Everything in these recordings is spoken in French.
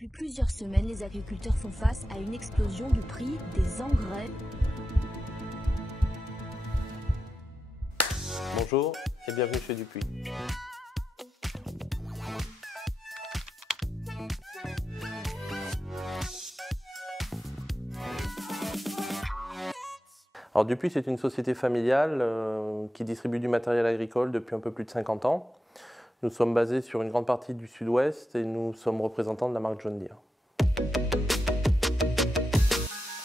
Depuis plusieurs semaines, les agriculteurs font face à une explosion du prix des engrais. Bonjour et bienvenue chez Dupuis. Alors Dupuis, c'est une société familiale qui distribue du matériel agricole depuis un peu plus de 50 ans. Nous sommes basés sur une grande partie du sud-ouest et nous sommes représentants de la marque John Deere.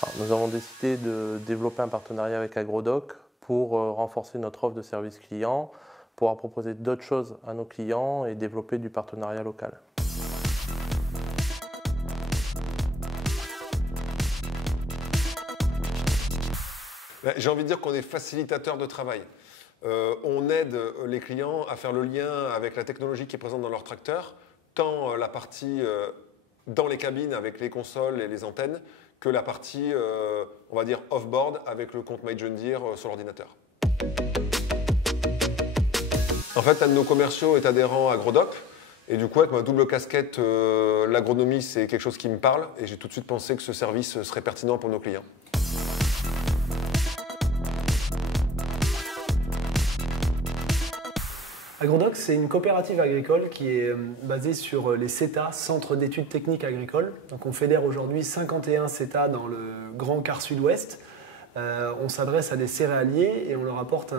Alors, nous avons décidé de développer un partenariat avec Agrodoc pour renforcer notre offre de service client, pouvoir proposer d'autres choses à nos clients et développer du partenariat local. J'ai envie de dire qu'on est facilitateur de travail. On aide les clients à faire le lien avec la technologie qui est présente dans leur tracteur, tant la partie dans les cabines avec les consoles et les antennes, que la partie, on va dire, off-board avec le compte My John Deere sur l'ordinateur. En fait, un de nos commerciaux est adhérent à Agrodoc. Et du coup, avec ma double casquette, l'agronomie, c'est quelque chose qui me parle. Et j'ai tout de suite pensé que ce service serait pertinent pour nos clients. Agrodoc, c'est une coopérative agricole qui est basée sur les CETA, Centres d'études techniques agricoles. Donc on fédère aujourd'hui 51 CETA dans le grand quart sud-ouest. On s'adresse à des céréaliers et on leur apporte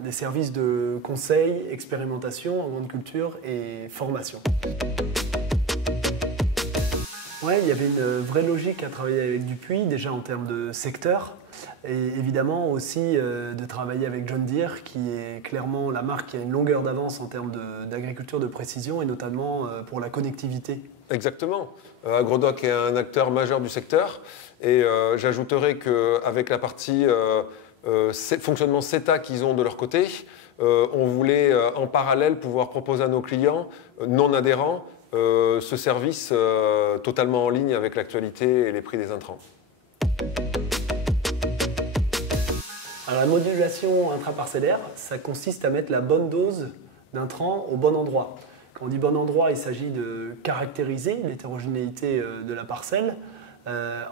des services de conseil, expérimentation en grande culture et formation. Ouais, il y avait une vraie logique à travailler avec Dupuis, déjà en termes de secteur, et évidemment aussi de travailler avec John Deere, qui est clairement la marque qui a une longueur d'avance en termes d'agriculture de précision, et notamment pour la connectivité. Exactement. Agrodoc est un acteur majeur du secteur, et j'ajouterais qu'avec la partie fonctionnement CETA qu'ils ont de leur côté, on voulait en parallèle pouvoir proposer à nos clients non adhérents ce service totalement en ligne avec l'actualité et les prix des intrants. Alors, la modulation intraparcellaire, ça consiste à mettre la bonne dose d'intrants au bon endroit. Quand on dit bon endroit, il s'agit de caractériser l'hétérogénéité de la parcelle.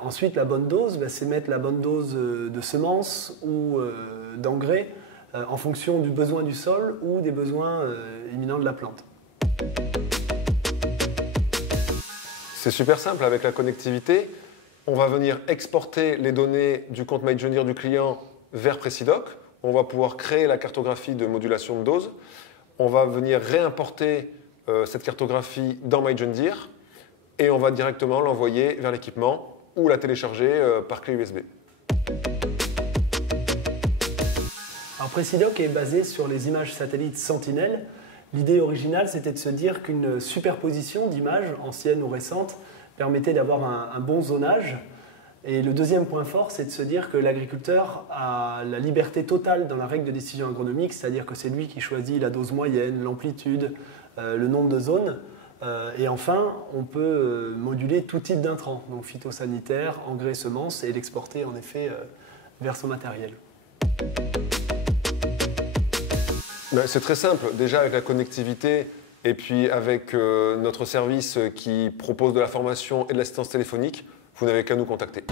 Ensuite, la bonne dose, c'est mettre la bonne dose de semences ou d'engrais en fonction du besoin du sol ou des besoins imminents de la plante. C'est super simple, avec la connectivité, on va venir exporter les données du compte My John Deere du client vers Presidoc. On va pouvoir créer la cartographie de modulation de dose. On va venir réimporter cette cartographie dans My John Deere et on va directement l'envoyer vers l'équipement ou la télécharger par clé USB. Alors Presidoc est basé sur les images satellites Sentinelle. L'idée originale, c'était de se dire qu'une superposition d'images, anciennes ou récentes, permettait d'avoir un bon zonage. Et le deuxième point fort, c'est de se dire que l'agriculteur a la liberté totale dans la règle de décision agronomique, c'est-à-dire que c'est lui qui choisit la dose moyenne, l'amplitude, le nombre de zones. Et enfin, on peut moduler tout type d'intrants, donc phytosanitaire, engrais, semences, et l'exporter en effet vers son matériel. C'est très simple, déjà avec la connectivité et puis avec notre service qui propose de la formation et de l'assistance téléphonique, vous n'avez qu'à nous contacter.